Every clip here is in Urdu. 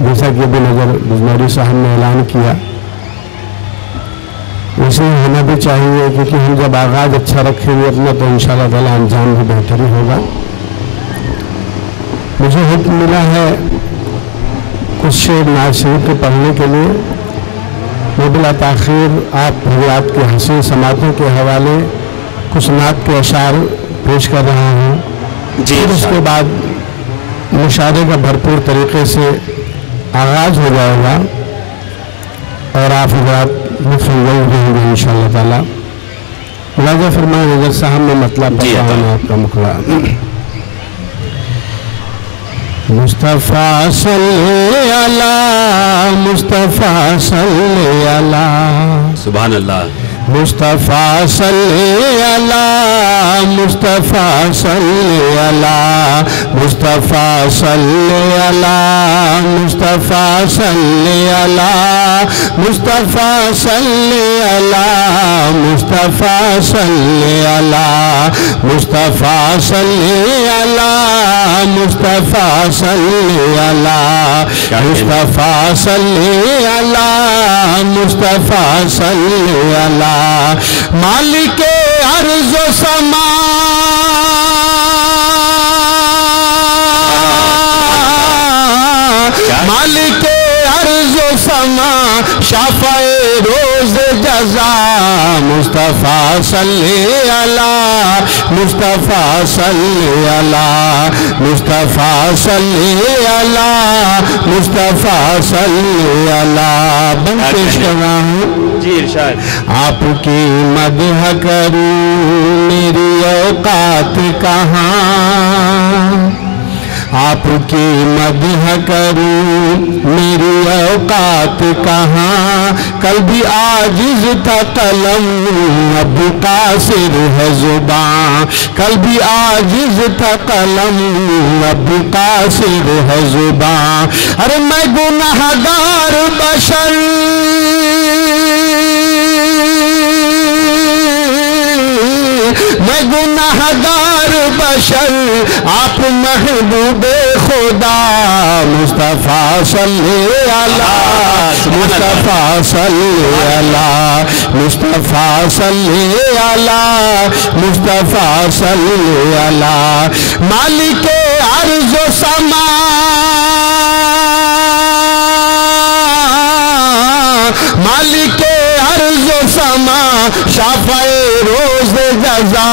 جیسا کہ ابھی نظر بزنوری صاحب نے اعلان کیا، ویسے ہونا بھی چاہیے، کیونکہ ہم جب آغاز اچھا رکھیں گے اپنا تو انشاءاللہ تعالیٰ انجام بھی بہتر ہی ہوگا۔ مجھے حکم ملا ہے کچھ شعر نعت شریف کے پڑھنے کے لیے۔ میں بلا تاخیر آپ حضرات کے حسین سماعتوں کے حوالے کچھ نعت کے اشعار پیش کر رہا ہوں، پھر اس کے بعد مشاعرے کا بھرپور طریقے سے آغاز ہو جائے گا اور آپ حضرات مفہوم رہیں گے انشاءاللہ تعالیٰ۔ ملاحظہ فرمائیں نظر صاحب میں مطلب آپ کا مکھڑا۔ مصطفیٰ صلی اللہ، مصطفیٰ صلی اللہ، سبحان اللہ، مصطفیٰ صلی اللہ، مصطفیٰ صلی اللہ، مصطفیٰ صلی اللہ، مصطفیٰ صلی اللہ، مصطفیٰ صلی اللہ، مصطفیٰ صلی اللہ، مصطفیٰ صلی اللہ، مصطفیٰ صلی اللہ، مصطفیٰ صلی اللہ، مصطفیٰ صلی اللہ، مالک ارض و سما، مالک ارض و سما، شافع روز جزا، مصطفیٰ صلی اللہ، مصطفیٰ صلی اللہ، مصطفیٰ صلی اللہ، مصطفیٰ صلی اللہ۔ بن پیش کر رہا ہوں جی ارشاد۔ آپ کی مدح کروں میری اوقات کہاں، آپ کی مدح کروں میری اوقات کہاں، کل بھی عاجز تھا قلم اب قاصر ہے زباں، کل بھی عاجز تھا قلم اب قاصر ہے زباں، ارے میں گنہگار بشر، میں گنہگار بشر، آپ محبوب خدا، مصطفیٰ صلی اللہ، مصطفیٰ صلی اللہ، مصطفیٰ صلی اللہ، مصطفیٰ صلی اللہ، مالک ارض و سما، مالک ارض و سما، شافع روز جزا،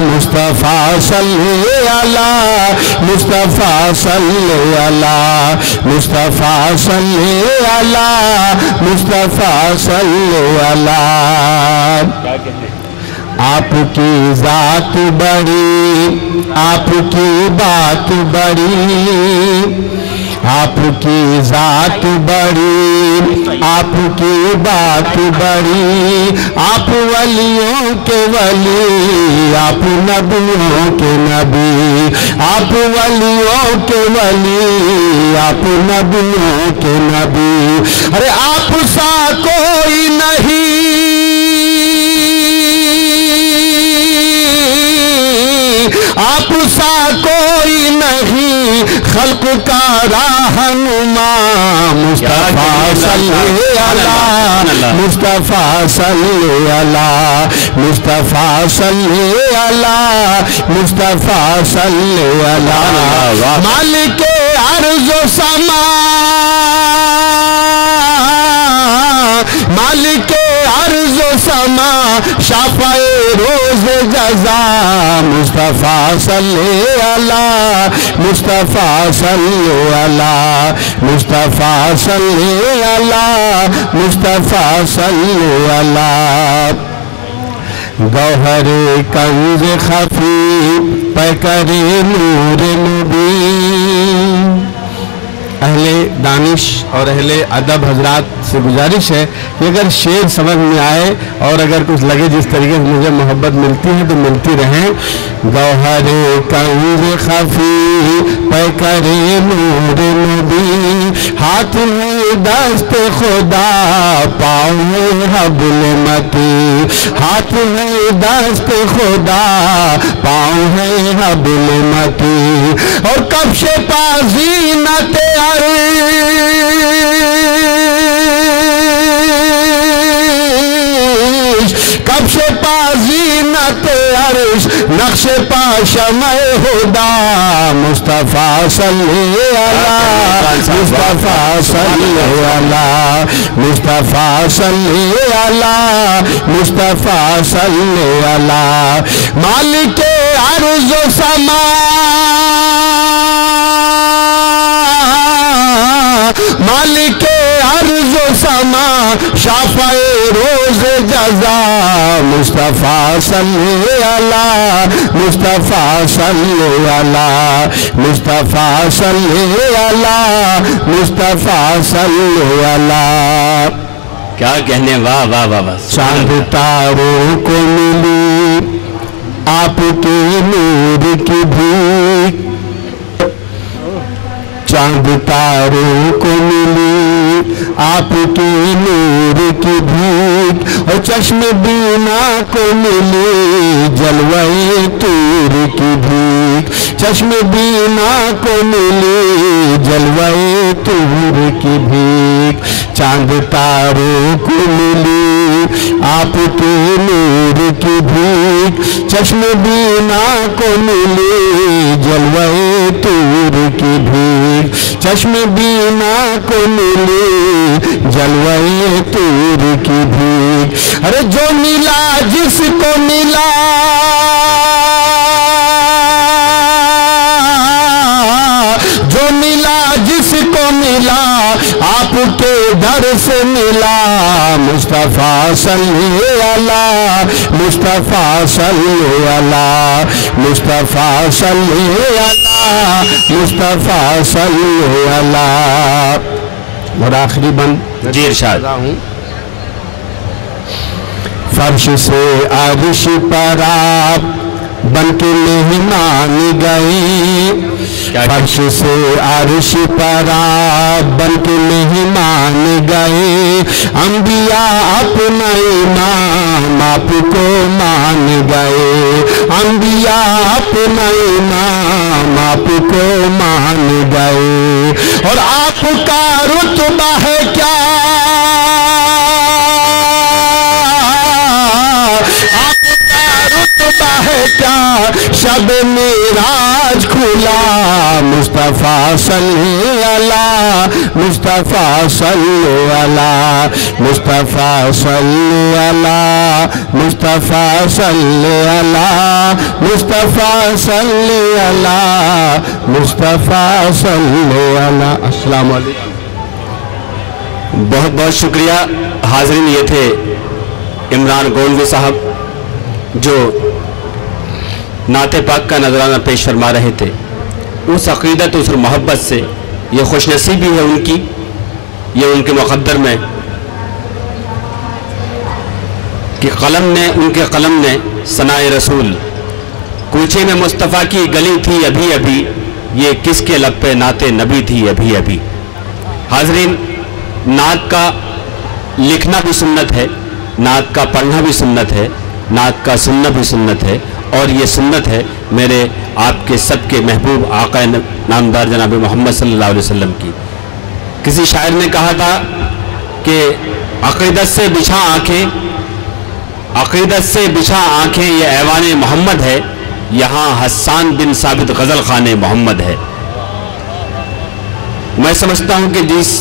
مصطفیٰ صلی اللہ، مصطفیٰ صلی اللہ، مصطفیٰ صلی اللہ، مصطفیٰ صلی اللہ۔ آپ کی ذات بڑی، آپ کی بات بڑی، آپ کی ذات بڑی، آپ کی بات بڑی، آپ ولیوں کے ولی، آپ نبیوں کے نبی، آپ ولیوں کے ولی، آپ نبیوں کے نبی، ارے آپ سا کوئی نہیں، آپ سا کوئی نہیں، خلق کا رہنما، مصطفیٰ صلی اللہ، مصطفیٰ صلی اللہ، مصطفیٰ صلی اللہ، مصطفیٰ صلی اللہ، مالک ارض و سما، مالک ارض و سما، شافع روز جزا، مصطفیٰ صلی اللہ، مصطفیٰ صلی اللہ، مصطفیٰ صلی اللہ، مصطفیٰ صلی اللہ۔ گوہر کنز خفی پیکر نور مبین، اہل دانش اور اہل ادب حضرات سے گزارش ہے کہ اگر شعر سمجھ میں آئے اور اگر کچھ لگے جس طریقے سے مجھے محبت ملتی ہے تو ملتی رہیں۔ گوہر کنز خفی پیکر نور مبین، ہاتھ میں دست خدا پاؤں ہے حبل متی ہاتھ ہے دست خدا پاؤں ہے حبل متی اور کفش پازی نہ کفش پازی نت عرش نقش پا شمع خدا مصطفیٰ صلی اللہ مصطفیٰ صلی اللہ مصطفیٰ صلی اللہ مصطفیٰ صلی اللہ مالک عرض و سما مالک عرض و سما شافع روز جزا مصطفیٰ صلی اللہ مصطفیٰ صلی اللہ مصطفیٰ صلی اللہ مصطفیٰ صلی اللہ کیا کہنے واہ واہ واہ واہ چاند تاروں کو ملی آپ کے نور کی بھیک چاند تاروں کو ملی آپ کی نور کی بھیک اور چشم بینا کو ملی جلوہ طور کی بھیک چشم بینا کو ملی جلوہ طور کی بھیک چاند تاروں کو ملی آپ کی نور کی بھیک چشم بینا کو ملی جلوہ طور کی بھیک چشم بینا کو ملی جلوہ طور کی بھیک ارے جو ملا جس کو ملا جو ملا جس کو ملا آپ کے در سے ملا مصطفیٰ صلی اللہ مصطفیٰ صلی اللہ مصطفیٰ صلی اللہ مصطفیٰ صلی اللہ اور آخری بند جی ارشاد فرش سے عرش پر آپ بن کے مہمان گئے فرش سے عرش پر آپ بن کے مہمان گئے انبیاء اپنا امام آپ کو مان گئے انبیاء اپنا امام آپ کو مان گئے اور آپ کا رتبہ ہے کیا ہے کیا شب معراج کھلا مصطفیٰ صلی اللہ مصطفیٰ صلی اللہ مصطفیٰ صلی اللہ مصطفیٰ صلی اللہ مصطفیٰ صلی اللہ مصطفیٰ صلی اللہ السلام علیکم بہت بہت شکریہ حاضرین یہ تھے عمران گولوی صاحب جو نعت پاک کا نذرانہ پیش فرما رہے تھے اس عقیدت اس محبت سے یہ خوش نصیبی ہے ان کی یہ ان کے مقدر میں کہ ان کے قلم نے ثناء رسول کوچے میں مصطفیٰ کی گلی تھی ابھی ابھی یہ کس کے لب پہ نعت نبی تھی ابھی ابھی حاضرین نعت کا لکھنا بھی سنت ہے نعت کا پڑھنا بھی سنت ہے نعت کا سننا بھی سنت ہے اور یہ سنت ہے میرے آپ کے سب کے محبوب آقا نامدار جناب محمد صلی اللہ علیہ وسلم کی کسی شاعر نے کہا تھا کہ عقیدت سے بچھا آنکھیں یہ ایوان محمد ہے یہاں حسان بن ثابت غزل خانے محمد ہے میں سمجھتا ہوں کہ جس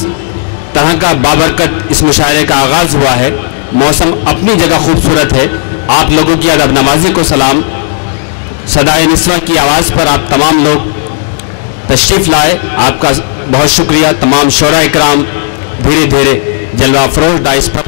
طرح کا بابرکت اس مشاعرے کا آغاز ہوا ہے موسم اپنی جگہ خوبصورت ہے آپ لوگوں کی ادب نوازی کو سلام صدائے نسوہ کی آواز پر آپ تمام لوگ تشریف لائے آپ کا بہت شکریہ تمام شعراء اکرام دھیرے دھیرے جلوہ افروز ڈائس پر